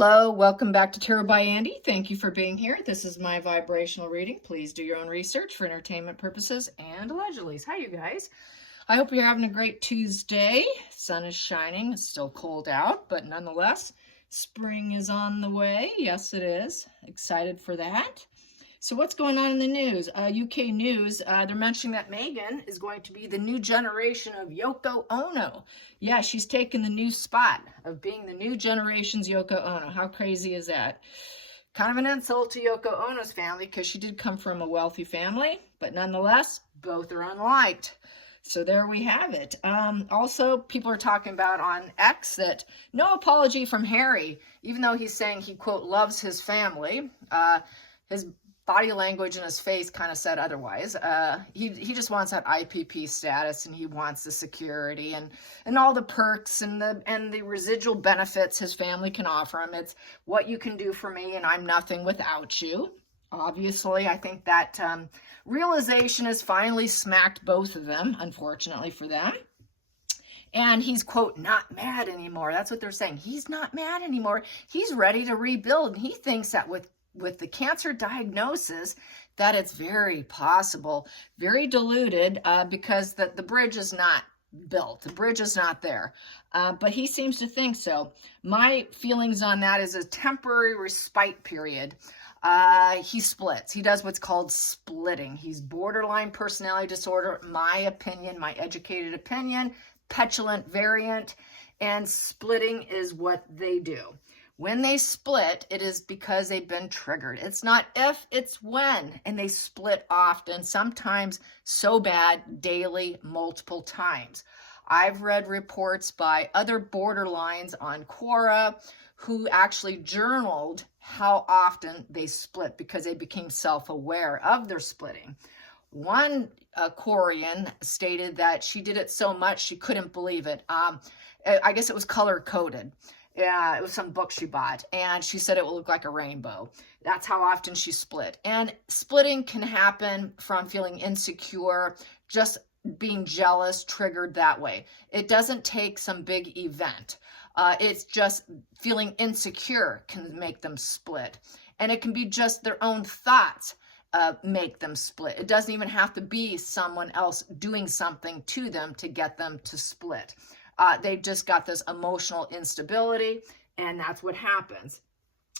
Hello, welcome back to Tarot by Andy. Thank you for being here. This is my vibrational reading. Please do your own research for entertainment purposes and allegedly. Hi, you guys. I hope you're having a great Tuesday. Sun is shining. It's still cold out, but nonetheless, spring is on the way. Yes, it is. Excited for that. So what's going on in the news? UK news, they're mentioning that Meghan is going to be the new generation of Yoko Ono. Yeah, she's taken the new spot of being the new generation's Yoko Ono. How crazy is that? Kind of an insult to Yoko Ono's family because she did come from a wealthy family, but nonetheless, both are unliked. So there we have it. Also, people are talking about on X that no apology from Harry, even though he's saying he, quote, loves his family. His body language and his face kind of said otherwise. He just wants that IPP status, and he wants the security and all the perks and the residual benefits his family can offer him. It's what you can do for me, and I'm nothing without you. Obviously, I think that realization has finally smacked both of them, unfortunately for them. And he's, quote, not mad anymore. That's what they're saying. He's not mad anymore. He's ready to rebuild. And he thinks that with the cancer diagnosis, that it's very possible, very diluted, because the bridge is not built. The bridge is not there. But he seems to think so. My feelings on that is a temporary respite period. He splits. He does what's called splitting. He's borderline personality disorder, my opinion, my educated opinion, petulant variant, and splitting is what they do. When they split, it is because they've been triggered. It's not if, it's when. And they split often, sometimes so bad, daily, multiple times. I've read reports by other borderlines on Quora who actually journaled how often they split because they became self-aware of their splitting. One Quorian stated that she did it so much she couldn't believe it. I guess it was color-coded. Yeah, it was some book she bought, and she said it will look like a rainbow. That's how often she split. And splitting can happen from feeling insecure, just being jealous, triggered that way. It doesn't take some big event. It's just feeling insecure can make them split. And it can be just their own thoughts make them split. It doesn't even have to be someone else doing something to them to get them to split. They just got this emotional instability, and that's what happens.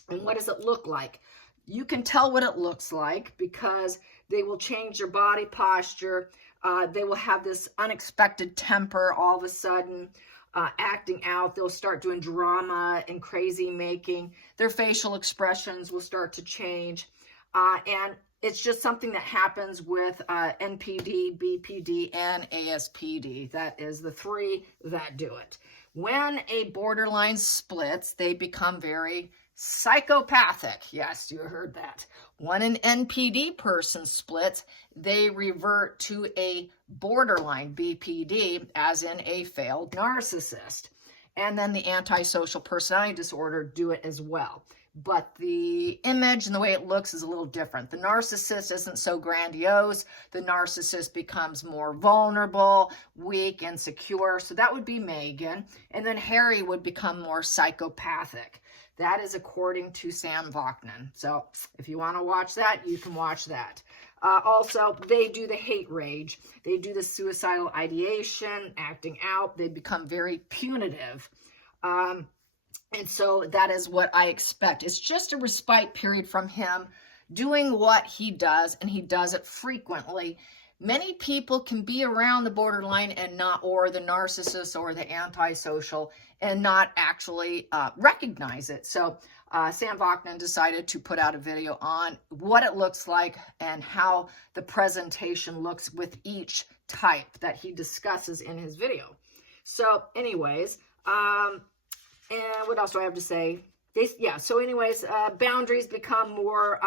And what does it look like? You can tell what it looks like because they will change their body posture. They will have this unexpected temper all of a sudden, acting out. They'll start doing drama and crazy making. Their facial expressions will start to change. And it's just something that happens with NPD, BPD, and ASPD. That is the three that do it. When a borderline splits, they become very psychopathic. Yes, you heard that. When an NPD person splits, they revert to a borderline BPD, as in a failed narcissist. And then the antisocial personality disorder do it as well. But the image and the way it looks is a little different. The narcissist isn't so grandiose. The narcissist becomes more vulnerable, weak, insecure. So that would be Meghan. And then Harry would become more psychopathic. That is according to Sam Vaknin. So if you want to watch that, you can watch that. Also, they do the hate rage. They do the suicidal ideation, acting out. They become very punitive. And so that is what I expect. It's just a respite period from him doing what he does, and he does it frequently. Many people can be around the borderline and not, or the narcissist or the antisocial, and not actually recognize it. So Sam Vaknin decided to put out a video on what it looks like and how the presentation looks with each type that he discusses in his video. So anyways, and what else do I have to say? So anyways, boundaries become more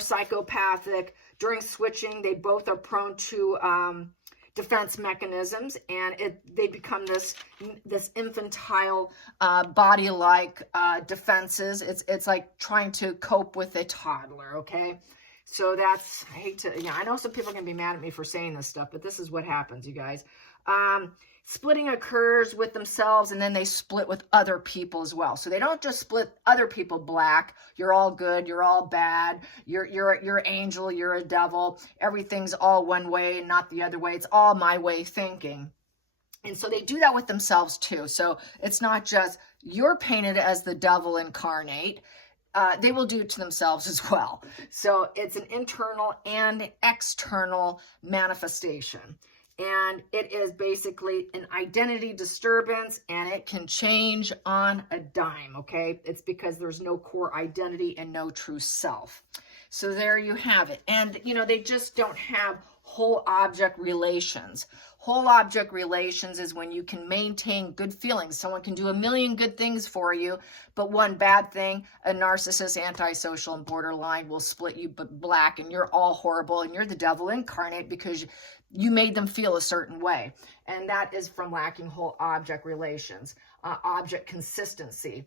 psychopathic. During switching, they both are prone to defense mechanisms, and they become this infantile body-like defenses. It's like trying to cope with a toddler, okay? So that's, I know some people are going to be mad at me for saying this stuff, but this is what happens, you guys. splitting occurs with themselves, and then they split with other people as well. So they don't just split other people black. You're all good, you're all bad, you're angel, you're a devil. Everything's all one way and not the other way. It's all my way thinking. And so they do that with themselves too. So it's not just you're painted as the devil incarnate. They will do it to themselves as well. So it's an internal and external manifestation. And it is basically an identity disturbance, and it can change on a dime, okay? It's because there's no core identity and no true self. So there you have it. And, you know, they just don't have whole object relations. Whole object relations is when you can maintain good feelings. Someone can do a million good things for you, but one bad thing, a narcissist, antisocial, and borderline will split you black, and you're all horrible, and you're the devil incarnate because you made them feel a certain way. And that is from lacking whole object relations, object consistency,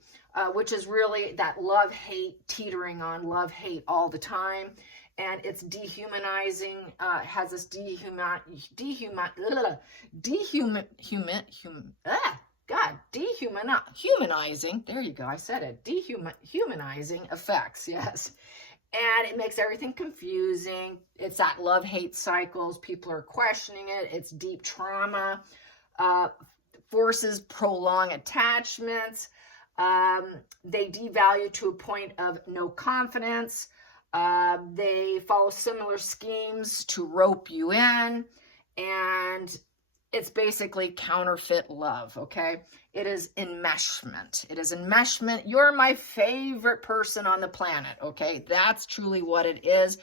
which is really that love-hate, teetering on love-hate all the time. And it's dehumanizing, has this dehumanizing, there you go, I said it, dehumanizing effects, yes. And it makes everything confusing. It's that love-hate cycles. People are questioning it. It's deep trauma. Forces prolong attachments. They devalue to a point of no confidence. They follow similar schemes to rope you in. And it's basically counterfeit love, okay? It is enmeshment. It is enmeshment. You're my favorite person on the planet, okay? That's truly what it is.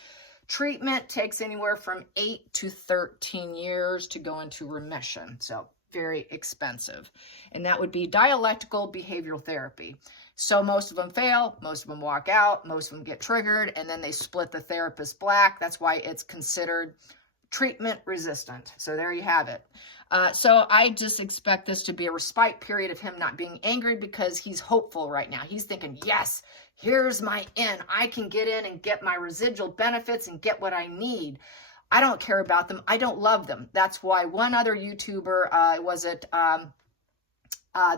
Treatment takes anywhere from 8 to 13 years to go into remission, so very expensive. And that would be dialectical behavioral therapy. So most of them fail, most of them walk out, most of them get triggered, and then they split the therapist black. That's why it's considered treatment resistant. So there you have it. So I just expect this to be a respite period of him not being angry, because he's hopeful right now. He's thinking, yes, here's my in. I can get in and get my residual benefits and get what I need. I don't care about them. I don't love them. That's why one other YouTuber,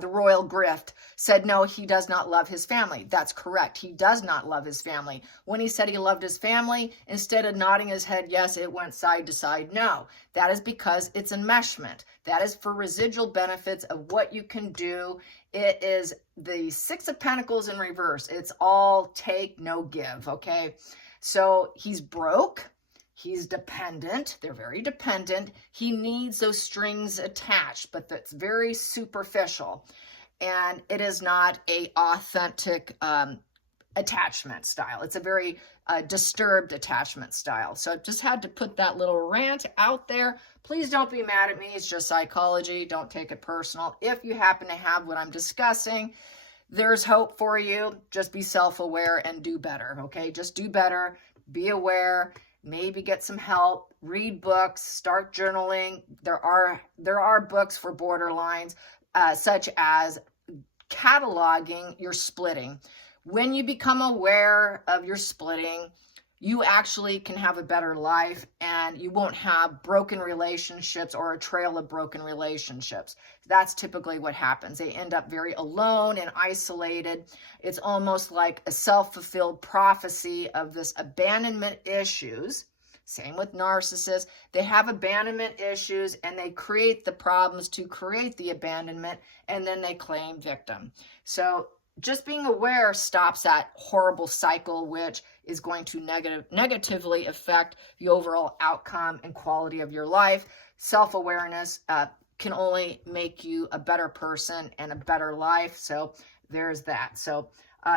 The Royal Grift, said no, he does not love his family. That's correct. He does not love his family. When he said he loved his family, instead of nodding his head yes, it went side to side no. That is because it's enmeshment. That is for residual benefits of what you can do. It is the Six of Pentacles in reverse. It's all take, no give, okay? So he's broke. He's dependent. They're very dependent. He needs those strings attached, but that's very superficial. And it is not a authentic attachment style. It's a very disturbed attachment style. So I just had to put that little rant out there. Please don't be mad at me. It's just psychology. Don't take it personal. If you happen to have what I'm discussing, there's hope for you. Just be self-aware and do better, okay? Just do better. Be aware. Maybe get some help, read books, start journaling. There are books for borderlines, such as cataloging your splitting. When you become aware of your splitting, you actually can have a better life, and you won't have broken relationships or a trail of broken relationships. That's typically what happens. They end up very alone and isolated. It's almost like a self-fulfilled prophecy of this abandonment issues. Same with narcissists. They have abandonment issues, and they create the problems to create the abandonment, and then they claim victim. So just being aware stops that horrible cycle, which is going to negatively affect the overall outcome and quality of your life. Self-awareness can only make you a better person and a better life. So there's that. So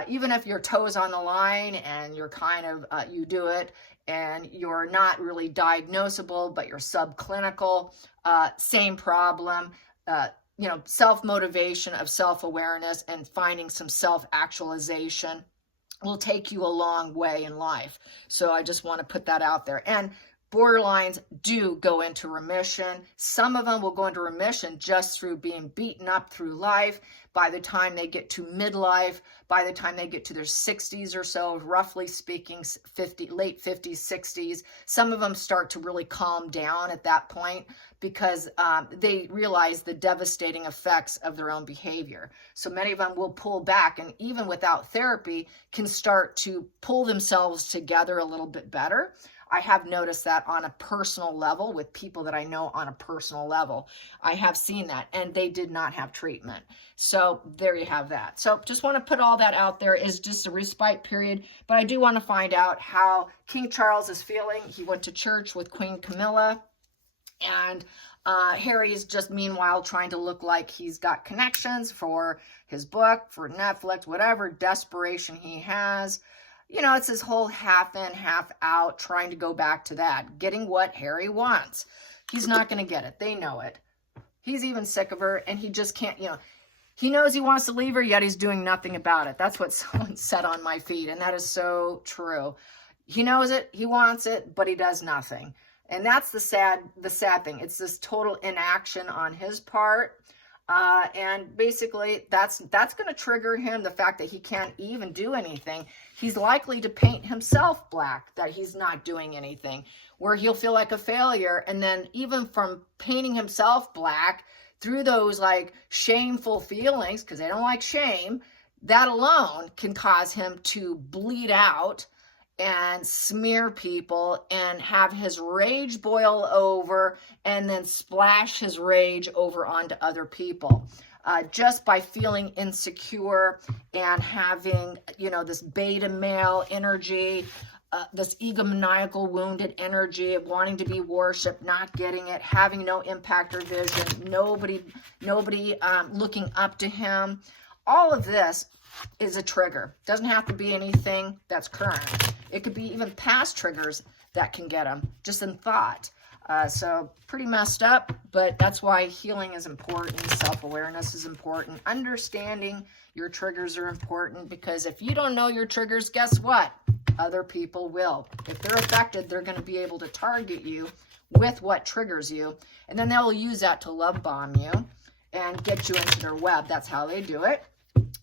even if your toe's on the line and you're kind of, you do it and you're not really diagnosable, but you're subclinical, same problem. You know, self-motivation of self-awareness and finding some self-actualization will take you a long way in life. So I just want to put that out there. And borderlines do go into remission. Some of them will go into remission just through being beaten up through life. By the time they get to midlife, by the time they get to their 60s or so, roughly speaking, late 50s, 60s, some of them start to really calm down at that point because they realize the devastating effects of their own behavior. So many of them will pull back, and even without therapy, can start to pull themselves together a little bit better. I have noticed that on a personal level with people that I know on a personal level. I have seen that, and they did not have treatment. So there you have that. So just want to put all that out there is just a respite period, but I do want to find out how King Charles is feeling. He went to church with Queen Camilla, and Harry is just meanwhile trying to look like he's got connections for his book, for Netflix, whatever desperation he has. You know, it's this whole half in, half out, trying to go back to that, getting what Harry wants. He's not going to get it. They know it. He's even sick of her, and he just can't, you know, he knows he wants to leave her, yet he's doing nothing about it. That's what someone said on my feed, and that is so true. He knows it, he wants it, but he does nothing. And that's the sad thing. It's this total inaction on his part. And basically that's going to trigger him, the fact that he can't even do anything. He's likely to paint himself black, that he's not doing anything, where he'll feel like a failure. And then even from painting himself black through those like shameful feelings, because they don't like shame, that alone can cause him to bleed out and smear people and have his rage boil over and then splash his rage over onto other people. Just by feeling insecure and having, you know, this beta male energy, this egomaniacal wounded energy of wanting to be worshipped, not getting it, having no impact or vision, nobody looking up to him. All of this is a trigger. Doesn't have to be anything that's current. It could be even past triggers that can get them, just in thought. So pretty messed up, but that's why healing is important. Self-awareness is important. Understanding your triggers are important, because if you don't know your triggers, guess what? Other people will. If they're affected, they're going to be able to target you with what triggers you, and then they'll use that to love bomb you and get you into their web. That's how they do it.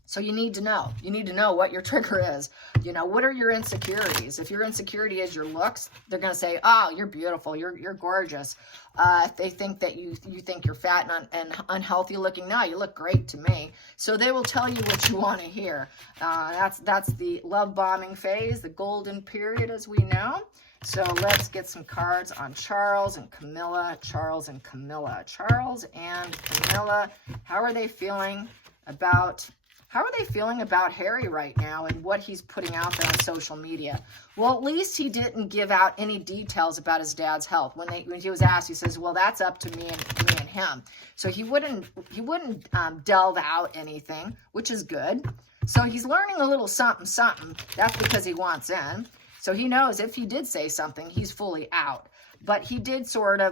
So you need to know. You need to know what your trigger is. You know, what are your insecurities? If your insecurity is your looks, they're going to say, oh, you're beautiful, you're gorgeous. If they think that you think you're fat and unhealthy looking, no, you look great to me. So they will tell you what you want to hear. That's the love bombing phase, the golden period, as we know. So let's get some cards on Charles and Camilla. Charles and Camilla. Charles and Camilla. How are they feeling about Harry right now and what he's putting out there on social media? Well, at least he didn't give out any details about his dad's health. When he was asked, he says, well, that's up to me and him. So he wouldn't delve out anything, which is good. So he's learning a little something. That's because he wants in. So he knows if he did say something, he's fully out. But he did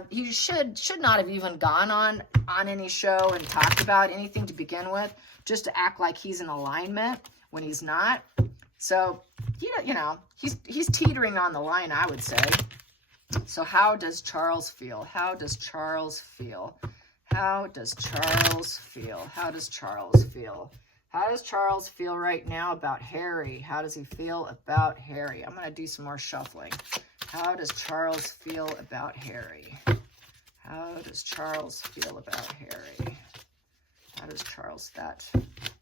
he should not have even gone on any show and talked about anything to begin with, just to act like he's in alignment when he's not. So, you know, he's teetering on the line, I would say. So how does Charles feel? How does Charles feel? How does Charles feel? How does Charles feel? How does Charles feel right now about Harry? How does he feel about Harry? I'm going to do some more shuffling. How does Charles feel about Harry? How does Charles feel about Harry? How does Charles, that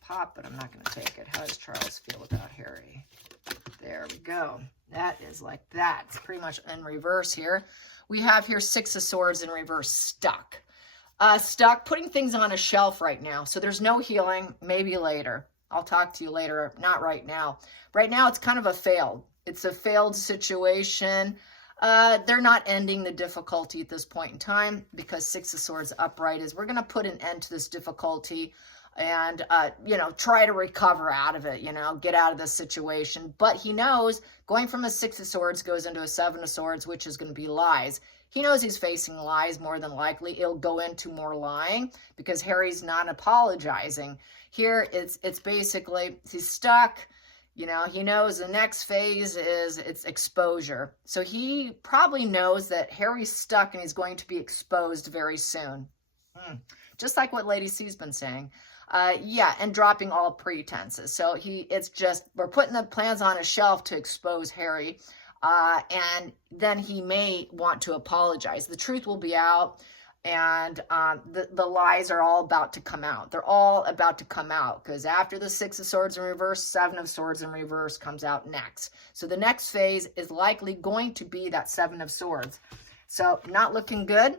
pop, but I'm not going to take it. How does Charles feel about Harry? There we go. That is like that. It's pretty much in reverse here. We have here Six of Swords in reverse, stuck. Stuck, putting things on a shelf right now. So there's no healing, maybe later. I'll talk to you later, not right now. Right now it's kind of a failed. It's a failed situation. They're not ending the difficulty at this point in time, because Six of Swords upright is we're going to put an end to this difficulty and, you know, try to recover out of it, you know, get out of this situation. But he knows going from a Six of Swords goes into a Seven of Swords, which is going to be lies. He knows he's facing lies more than likely. It'll go into more lying because Harry's not apologizing. Here, it's basically, he's stuck. You know, he knows the next phase is it's exposure. So he probably knows that Harry's stuck and he's going to be exposed very soon. Just like what Lady C's been saying. Yeah, and dropping all pretenses. So it's just, we're putting the plans on a shelf to expose Harry. And then he may want to apologize. The truth will be out. And the lies are all about to come out. They're all about to come out because after the Six of Swords in reverse, Seven of Swords in reverse comes out next. So the next phase is likely going to be that Seven of Swords. So not looking good.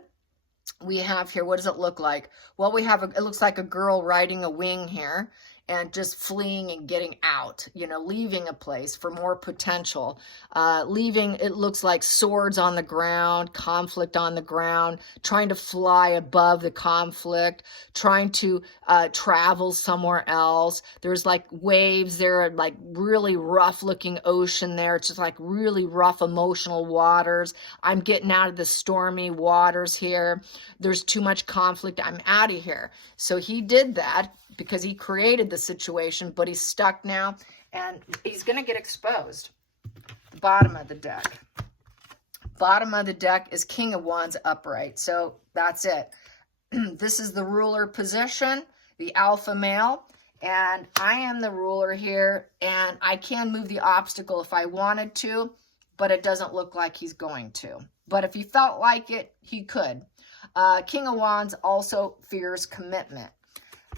We have here, what does it look like? Well, we have, it looks like a girl riding a wing here and just fleeing and getting out, you know, leaving a place for more potential. Leaving, it looks like swords on the ground, conflict on the ground, trying to fly above the conflict, trying to travel somewhere else. There's like waves there, like really rough looking ocean there. It's just like really rough emotional waters. I'm getting out of the stormy waters here. There's too much conflict. I'm out of here. So he did that because he created the situation, but he's stuck now and he's going to get exposed. Bottom of the deck. Bottom of the deck is King of Wands upright. So that's it. This is the ruler position, the alpha male, and I am the ruler here, and I can move the obstacle if I wanted to, but it doesn't look like he's going to. But if he felt like it, he could. King of Wands also fears commitment.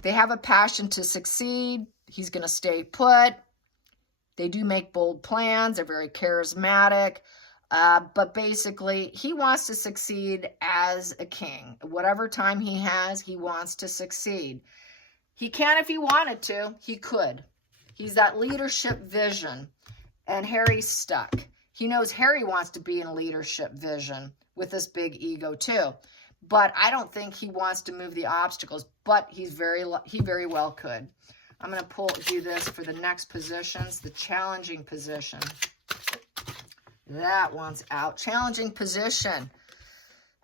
They have a passion to succeed. He's going to stay put. They do make bold plans. They're very charismatic. But basically, he wants to succeed as a king. Whatever time he has, he wants to succeed. He can if he wanted to. He could. He's that leadership vision. And Harry's stuck. He knows Harry wants to be in leadership vision with this big ego too. But I don't think he wants to move the obstacles, but he very well could. I'm going to do this for the next positions, the challenging position. That one's out. Challenging position.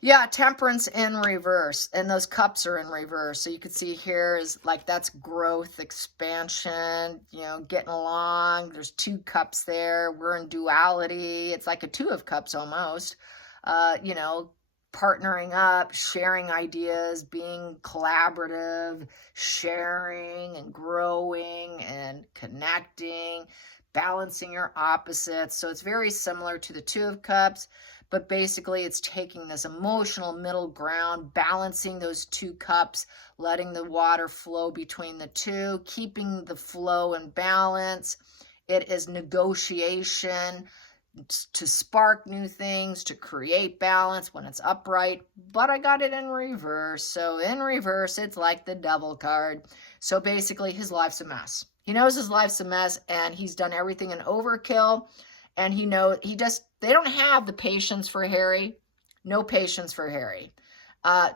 Yeah, Temperance in reverse, and those cups are in reverse. So you can see here is like that's growth, expansion, you know, getting along. There's two cups there. We're in duality. It's like a Two of Cups almost, you know, partnering up, sharing ideas, being collaborative, sharing and growing and connecting, balancing your opposites. So it's very similar to the Two of Cups, but basically it's taking this emotional middle ground, balancing those two cups, letting the water flow between the two, keeping the flow and balance. It is negotiation to spark new things, to create balance when it's upright, but I got it in reverse. So in reverse, it's like the Devil card. So basically his life's a mess. He knows his life's a mess and he's done everything in overkill. And they don't have the patience for Harry. No patience for Harry.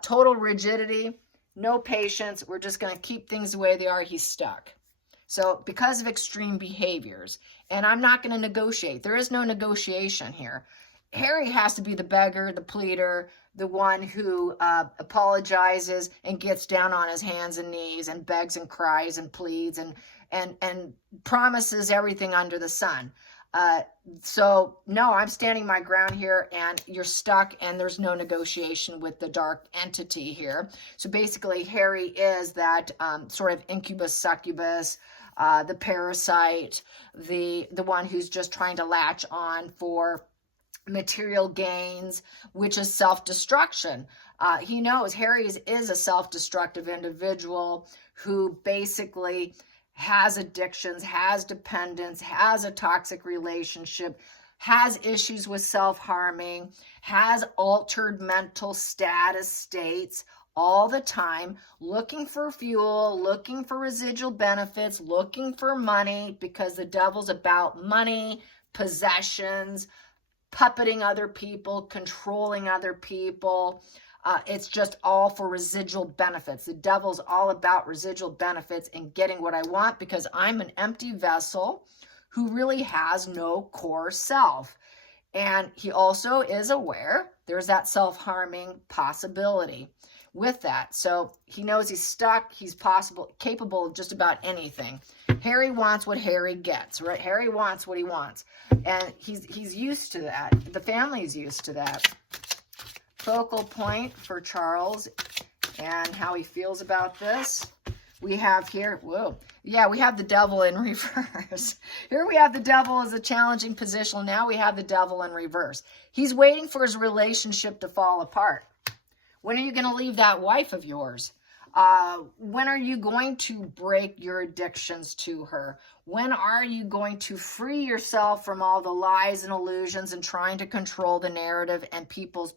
Total rigidity, no patience. We're just going to keep things the way they are. He's stuck. So because of extreme behaviors, and I'm not going to negotiate. There is no negotiation here. Harry has to be the beggar, the pleader, the one who apologizes and gets down on his hands and knees and begs and cries and pleads and promises everything under the sun. So no, I'm standing my ground here and you're stuck and there's no negotiation with the dark entity here. So basically Harry is that sort of incubus, succubus, the parasite, the one who's just trying to latch on for material gains, which is self-destruction. He knows Harry is a self-destructive individual who basically has addictions, has dependence, has a toxic relationship, has issues with self-harming, has altered mental states all the time, looking for fuel, looking for residual benefits, looking for money, because the devil's about money, possessions, puppeting other people, controlling other people. It's just all for residual benefits. The devil's all about residual benefits and getting what I want because I'm an empty vessel who really has no core self. And he also is aware there's that self-harming possibility with that. So he knows he's stuck. He's capable of just about anything. Harry wants what Harry gets, right? Harry wants what he wants. And he's used to that. The family's used to that. Focal point for Charles and how he feels about this. We have here, whoa, yeah, we have the devil in reverse. Here we have the devil as a challenging position. Now we have the devil in reverse. He's waiting for his relationship to fall apart. When are you going to leave that wife of yours? When are you going to break your addictions to her? When are you going to free yourself from all the lies and illusions and trying to control the narrative and people's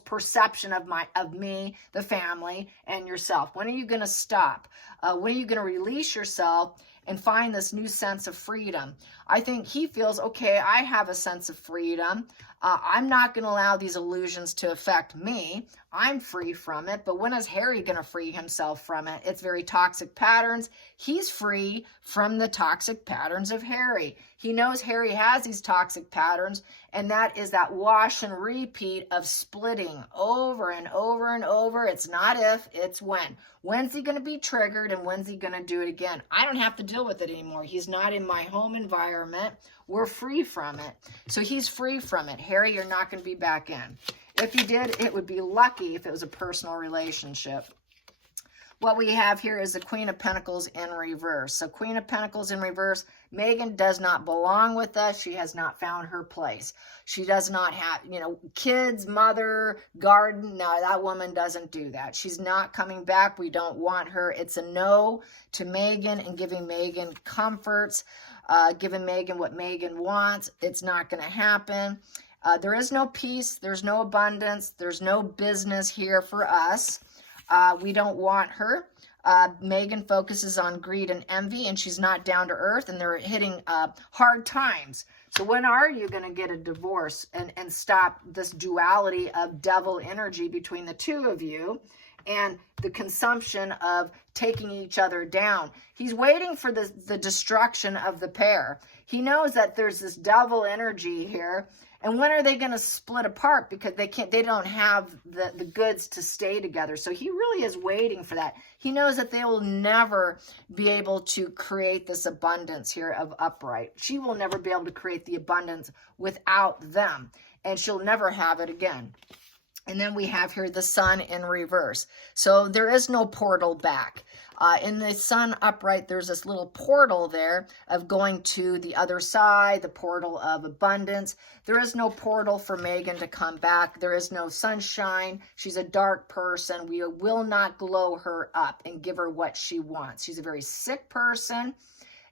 perception of me, the family, and yourself? When are you going to stop? When are you going to release yourself and find this new sense of freedom? I think he feels, okay, I have a sense of freedom. I'm not going to allow these illusions to affect me. I'm free from it. But when is Harry going to free himself from it? It's very toxic patterns. He's free from the toxic patterns of Harry. He knows Harry has these toxic patterns, and that is that wash and repeat of splitting over and over and over. It's not if, it's when. When's he going to be triggered, and when's he going to do it again? I don't have to deal with it anymore. He's not in my home environment. We're free from it. So he's free from it. Harry, you're not going to be back in. If you did, it would be lucky if it was a personal relationship. What we have here is the Queen of Pentacles in reverse. So Queen of Pentacles in reverse, Megan does not belong with us. She has not found her place. She does not have, kids, mother, garden. No, that woman doesn't do that. She's not coming back. We don't want her. It's a no to Megan and giving Megan comforts, giving Megan what Megan wants. It's not going to happen. There is no peace. There's no abundance. There's no business here for us. We don't want her. Megan focuses on greed and envy, and she's not down to earth, and they're hitting hard times. So when are you going to get a divorce and stop this duality of devil energy between the two of you and the consumption of taking each other down? He's waiting for the destruction of the pair. He knows that there's this devil energy here. And when are they going to split apart? Because they don't have the goods to stay together. So he really is waiting for that. He knows that they will never be able to create this abundance here of upright. She will never be able to create the abundance without them. And she'll never have it again. And then we have here the sun in reverse. So there is no portal back. In the sun upright, there's this little portal there of going to the other side, the portal of abundance. There is no portal for Megan to come back. There is no sunshine. She's a dark person. We will not glow her up and give her what she wants. She's a very sick person.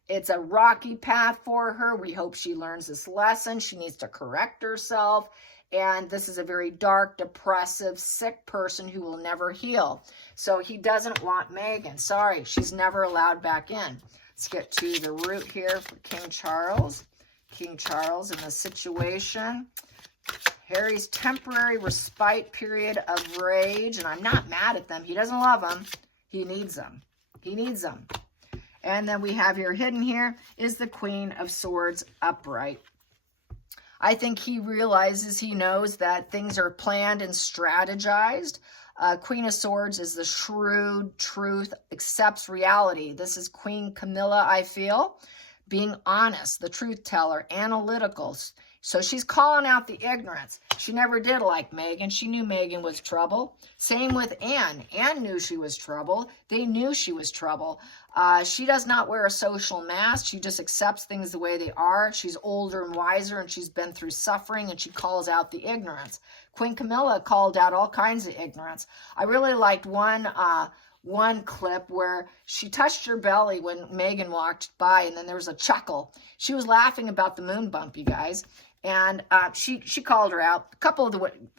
It's a rocky path for her. We hope she learns this lesson. She needs to correct herself. And this is a very dark, depressive, sick person who will never heal. So he doesn't want Megan. Sorry, she's never allowed back in. Let's get to the root here for King Charles. King Charles in the situation. Harry's temporary respite period of rage. And I'm not mad at them. He doesn't love them. He needs them. He needs them. And then we have here, hidden here, is the Queen of Swords upright. I think he realizes, he knows that things are planned and strategized. Queen of Swords is the shrewd truth, accepts reality. This is Queen Camilla, I feel, being honest, the truth teller, analytical. So she's calling out the ignorance. She never did like Megan. She knew Megan was trouble. Same with Anne. Anne knew she was trouble. They knew she was trouble. She does not wear a social mask. She just accepts things the way they are. She's older and wiser, and she's been through suffering, and she calls out the ignorance. Queen Camilla called out all kinds of ignorance. I really liked one clip where she touched her belly when Megan walked by, and then there was a chuckle. She was laughing about the moon bump, you guys. And she called her out.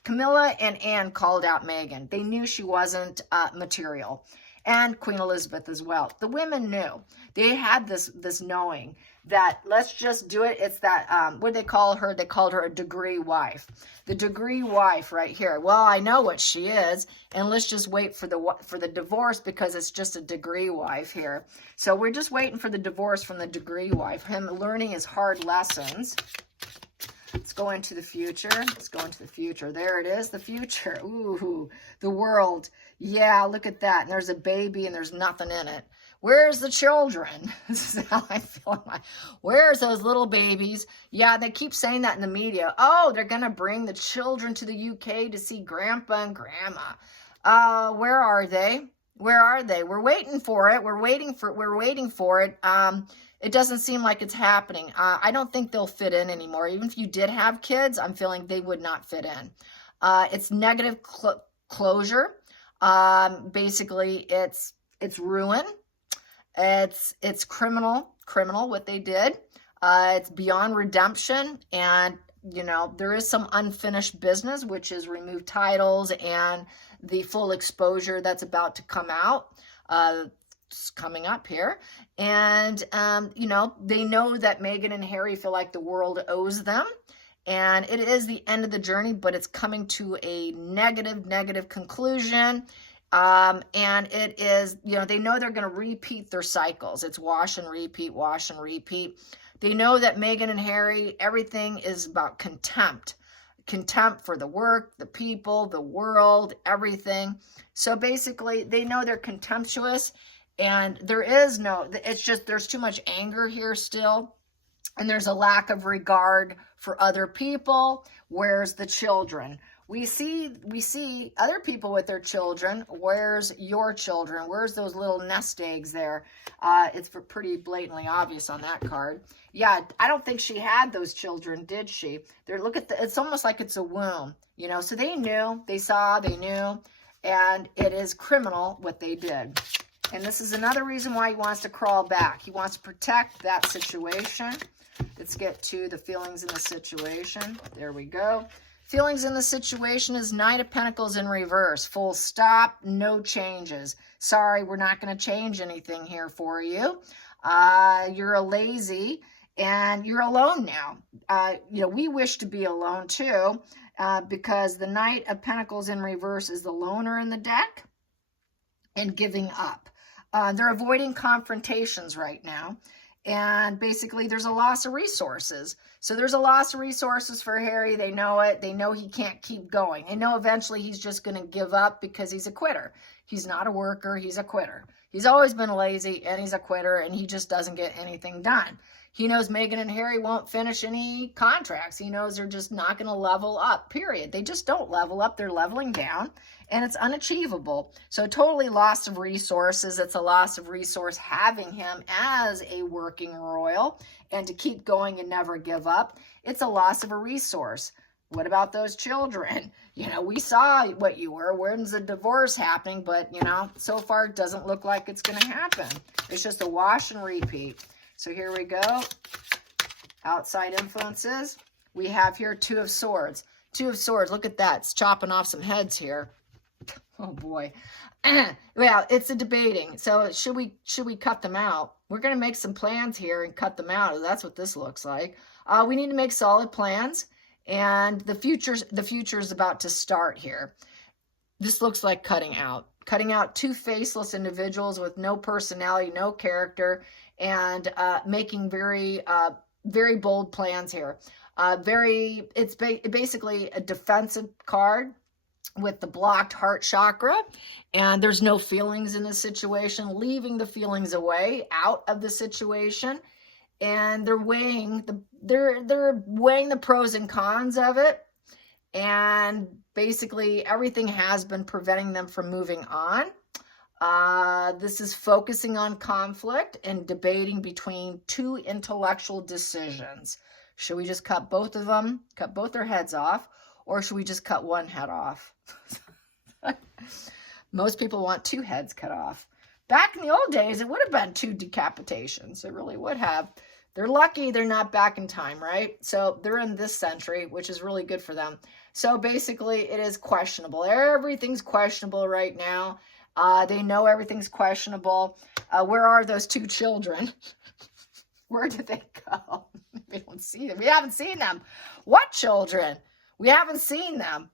Camilla and Anne called out Megan. They knew she wasn't material. And Queen Elizabeth as well. The women knew. They had this knowing that let's just do it. It's that, what did they call her? They called her a degree wife. The degree wife right here. Well, I know what she is, and let's just wait for the divorce because it's just a degree wife here. So we're just waiting for the divorce from the degree wife. Him learning his hard lessons. Let's go into the future. Let's go into the future. There it is, the future. Ooh, the world. Yeah, look at that. And there's a baby and there's nothing in it. Where's the children? This is how I feel. Where's those little babies? Yeah, they keep saying that in the media. Oh, they're going to bring the children to the UK to see grandpa and grandma. Where are they? Where are they? We're waiting for it. We're waiting for it. It doesn't seem like it's happening. I don't think they'll fit in anymore. Even if you did have kids, I'm feeling they would not fit in. It's negative closure. Basically, it's ruin. It's criminal what they did. It's beyond redemption, and you know there is some unfinished business, which is removed titles and the full exposure that's about to come out. It's coming up here, and you know they know that Meghan and Harry feel like the world owes them, and it is the end of the journey, but it's coming to a negative conclusion. And it is, you know, they know they're going to repeat their cycles. It's wash and repeat, wash and repeat. They know that Meghan and Harry, everything is about contempt for the work, the people, the world, everything. So basically they know they're contemptuous, and there is no, it's just, there's too much anger here still. And there's a lack of regard for other people. Where's the children? We see other people with their children. Where's your children? Where's those little nest eggs there? It's pretty blatantly obvious on that card. Yeah, I don't think she had those children, did she? Look at it's almost like it's a womb, you know. So they knew, they saw, they knew, and it is criminal what they did. And this is another reason why he wants to crawl back. He wants to protect that situation. Let's get to the feelings in the situation. There we go. Feelings in the situation is Knight of Pentacles in reverse. Full stop, no changes. Sorry, we're not going to change anything here for you. You're a lazy and you're alone now. You know, we wish to be alone too, because the Knight of Pentacles in reverse is the loner in the deck and giving up. They're avoiding confrontations right now. And basically there's a loss of resources. So there's a loss of resources for Harry. They know it. They know he can't keep going. They know eventually he's just going to give up because he's a quitter. He's not a worker. He's a quitter. He's always been lazy and he's a quitter, and he just doesn't get anything done. He knows Meghan and Harry won't finish any contracts. He knows they're just not going to level up, period. They just don't level up. They're leveling down, and it's unachievable. So totally loss of resources. It's a loss of resource having him as a working royal, and to keep going and never give up. It's a loss of a resource. What about those children? You know, we saw what you were. When's the divorce happening? But, you know, so far it doesn't look like it's going to happen. It's just a wash and repeat. So here we go. Outside influences. We have here Two of Swords. Two of Swords. Look at that. It's chopping off some heads here. Oh, boy. Well, it's a debating. So should we cut them out? We're going to make some plans here and cut them out. That's what this looks like. We need to make solid plans. And the future is about to start here. This looks like cutting out two faceless individuals with no personality, no character, and making very bold plans here. It's basically a defensive card with the blocked heart chakra, and there's no feelings in the situation, leaving the feelings away, out of the situation. And they're weighing the pros and cons of it, and basically everything has been preventing them from moving on. This is focusing on conflict and debating between two intellectual decisions. Should we just cut both of them, cut both their heads off, or should we just cut one head off? Most people want two heads cut off. Back in the old days, it would have been 2 decapitations. It really would have. They're lucky they're not back in time, right? So they're in this century, which is really good for them. So basically, it is questionable. Everything's questionable right now. They know everything's questionable. Where are those 2 children? Where did they go? We don't see them. We haven't seen them. What children? We haven't seen them.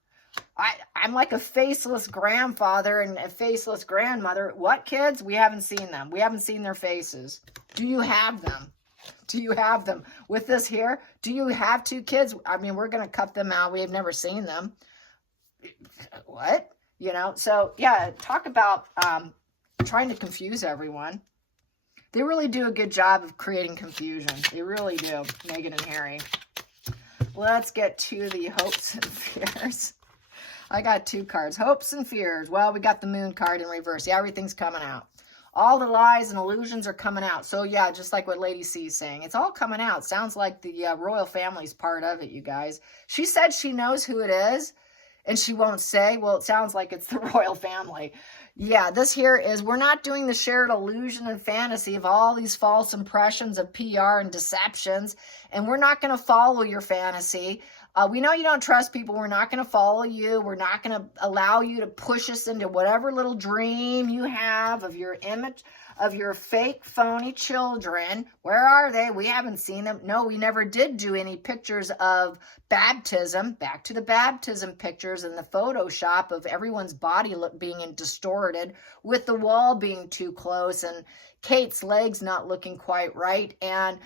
I'm like a faceless grandfather and a faceless grandmother. What kids? We haven't seen them. We haven't seen their faces. Do you have them? Do you have them? With this here, do you have 2 kids? I mean, we're going to cut them out. We have never seen them. What? You know, so yeah, talk about trying to confuse everyone. They really do a good job of creating confusion. They really do, Meghan and Harry. Let's get to the hopes and fears. I got 2 cards. Hopes and fears. Well, we got the Moon card in reverse. Yeah, everything's coming out. All the lies and illusions are coming out. So, yeah, just like what Lady C is saying. It's all coming out. Sounds like the royal family's part of it, you guys. She said she knows who it is, and she won't say. Well, it sounds like it's the royal family. Yeah, this here is, we're not doing the shared illusion and fantasy of all these false impressions of PR and deceptions, and we're not going to follow your fantasy. We know you don't trust people. We're not going to follow you. We're not going to allow you to push us into whatever little dream you have of your image, of your fake, phony children. Where are they? We haven't seen them. No, we never did do any pictures of baptism. Back to the baptism pictures and the Photoshop of everyone's body being distorted, with the wall being too close and Kate's legs not looking quite right, and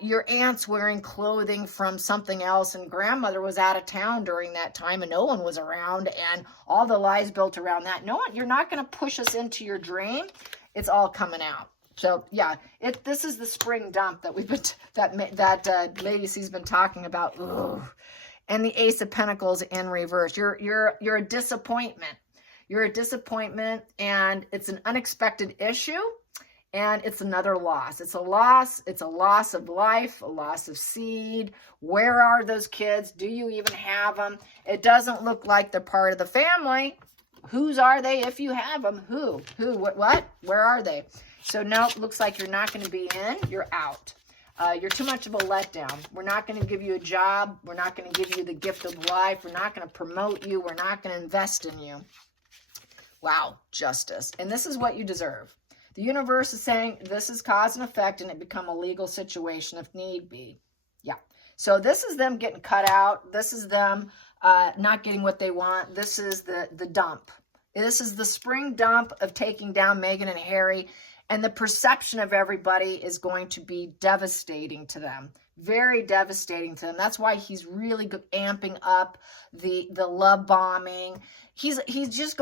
your aunt's wearing clothing from something else, and grandmother was out of town during that time and no one was around, and all the lies built around that. No, you're not going to push us into your dream. It's all coming out. So yeah, this is the spring dump that we've been that Lady C's been talking about. Ugh. And the Ace of Pentacles in reverse. You're a disappointment. You're a disappointment, and it's an unexpected issue. And it's another loss. It's a loss. It's a loss of life, a loss of seed. Where are those kids? Do you even have them? It doesn't look like they're part of the family. Whose are they if you have them? Who? What? Where are they? So no, it looks like you're not going to be in. You're out. You're too much of a letdown. We're not going to give you a job. We're not going to give you the gift of life. We're not going to promote you. We're not going to invest in you. Wow, justice. And this is what you deserve. The universe is saying this is cause and effect, and it become a legal situation if need be. Yeah. So this is them getting cut out. This is them not getting what they want. This is the dump. This is the spring dump of taking down Meghan and Harry. And the perception of everybody is going to be devastating to them. Very devastating to them. That's why he's really amping up the love bombing. He's just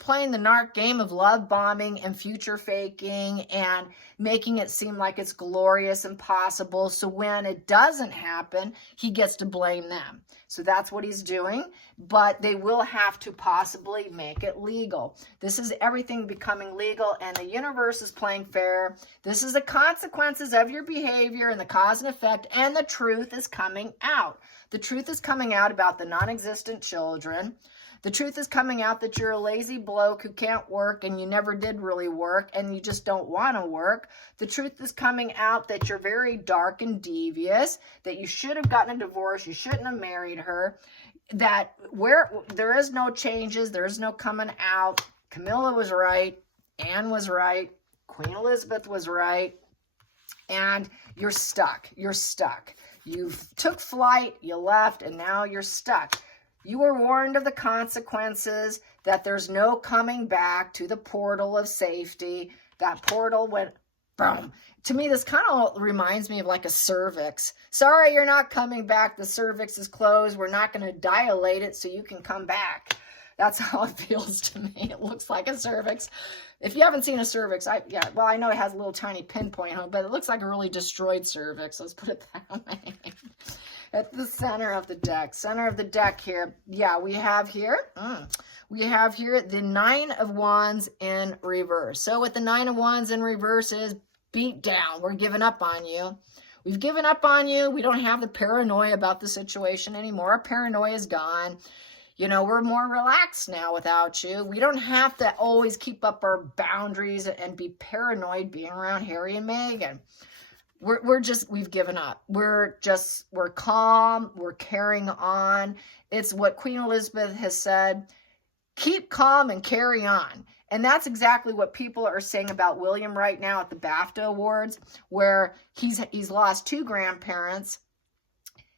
playing the narc game of love bombing and future faking and making it seem like it's glorious and possible. So when it doesn't happen, he gets to blame them. So that's what he's doing, but they will have to possibly make it legal. This is everything becoming legal, and the universe is playing fair. This is the consequences of your behavior and the cause and effect, and the truth is coming out. The truth is coming out about the non-existent children. The truth is coming out that you're a lazy bloke who can't work, and you never did really work, and you just don't want to work. The truth is coming out that you're very dark and devious, that you should have gotten a divorce, you shouldn't have married her, that where there is no changes, there is no coming out. Camilla was right, Anne was right, Queen Elizabeth was right, and you're stuck. You're stuck. You took flight, you left, and now you're stuck. You were warned of the consequences, that there's no coming back to the portal of safety. That portal went boom. To me, this kind of reminds me of like a cervix. Sorry, you're not coming back. The cervix is closed. We're not going to dilate it so you can come back. That's how it feels to me. It looks like a cervix. If you haven't seen a cervix, I know it has a little tiny pinpoint on it, but it looks like a really destroyed cervix. Let's put it that way. At the center of the deck here. Yeah, we have here the Nine of Wands in reverse. So what the Nine of Wands in reverse is, beat down. We're giving up on you. We've given up on you. We don't have the paranoia about the situation anymore. Our paranoia is gone. You know, we're more relaxed now without you. We don't have to always keep up our boundaries and be paranoid being around Harry and Meghan. We've given up. We're calm. We're carrying on. It's what Queen Elizabeth has said. Keep calm and carry on. And that's exactly what people are saying about William right now at the BAFTA Awards, where he's lost 2 grandparents.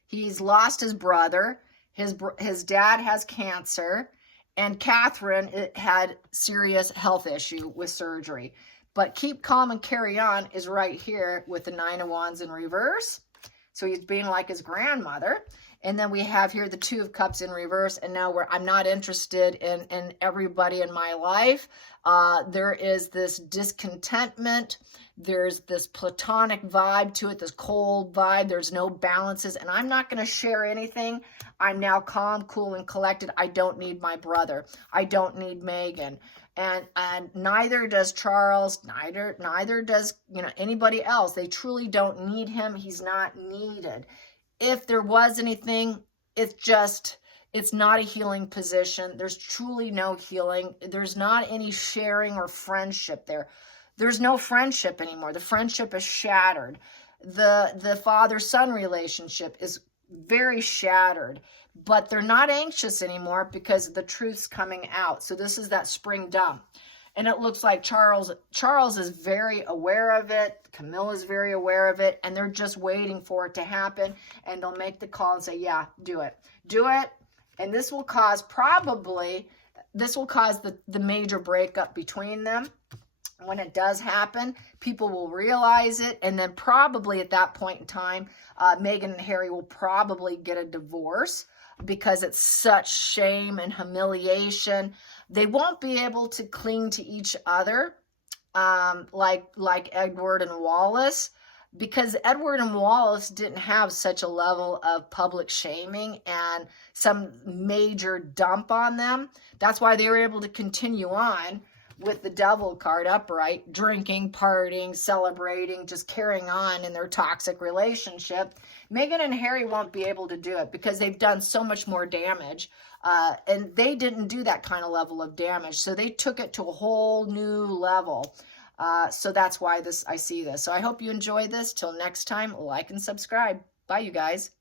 He's lost his brother. His dad has cancer. And Catherine had serious health issue with surgery. But keep calm and carry on is right here with the Nine of Wands in reverse. So he's being like his grandmother. And then we have here the Two of Cups in reverse. And now I'm not interested in everybody in my life. There is this discontentment. There's this platonic vibe to it, this cold vibe. There's no balances. And I'm not going to share anything. I'm now calm, cool, and collected. I don't need my brother. I don't need Megan. And neither does Charles, neither does, anybody else. They truly don't need him. He's not needed. If there was anything, it's not a healing position. There's truly no healing. There's not any sharing or friendship there. There's no friendship anymore. The friendship is shattered. The father-son relationship is very shattered, but they're not anxious anymore because the truth's coming out. So this is that spring dump. And it looks like Charles is very aware of it. Camilla's very aware of it. And they're just waiting for it to happen. And they'll make the call and say, yeah, do it. Do it. And this will cause the major breakup between them. When it does happen, people will realize it. And then probably at that point in time, Meghan and Harry will probably get a divorce because it's such shame and humiliation. They won't be able to cling to each other like Edward and Wallace, because Edward and Wallace didn't have such a level of public shaming and some major dump on them. That's why they were able to continue on with the devil card upright, drinking, partying, celebrating, just carrying on in their toxic relationship. Meghan and Harry won't be able to do it because they've done so much more damage. And they didn't do that kind of level of damage. So they took it to a whole new level. So that's why I see this. So I hope you enjoy this. Till next time, like and subscribe. Bye, you guys.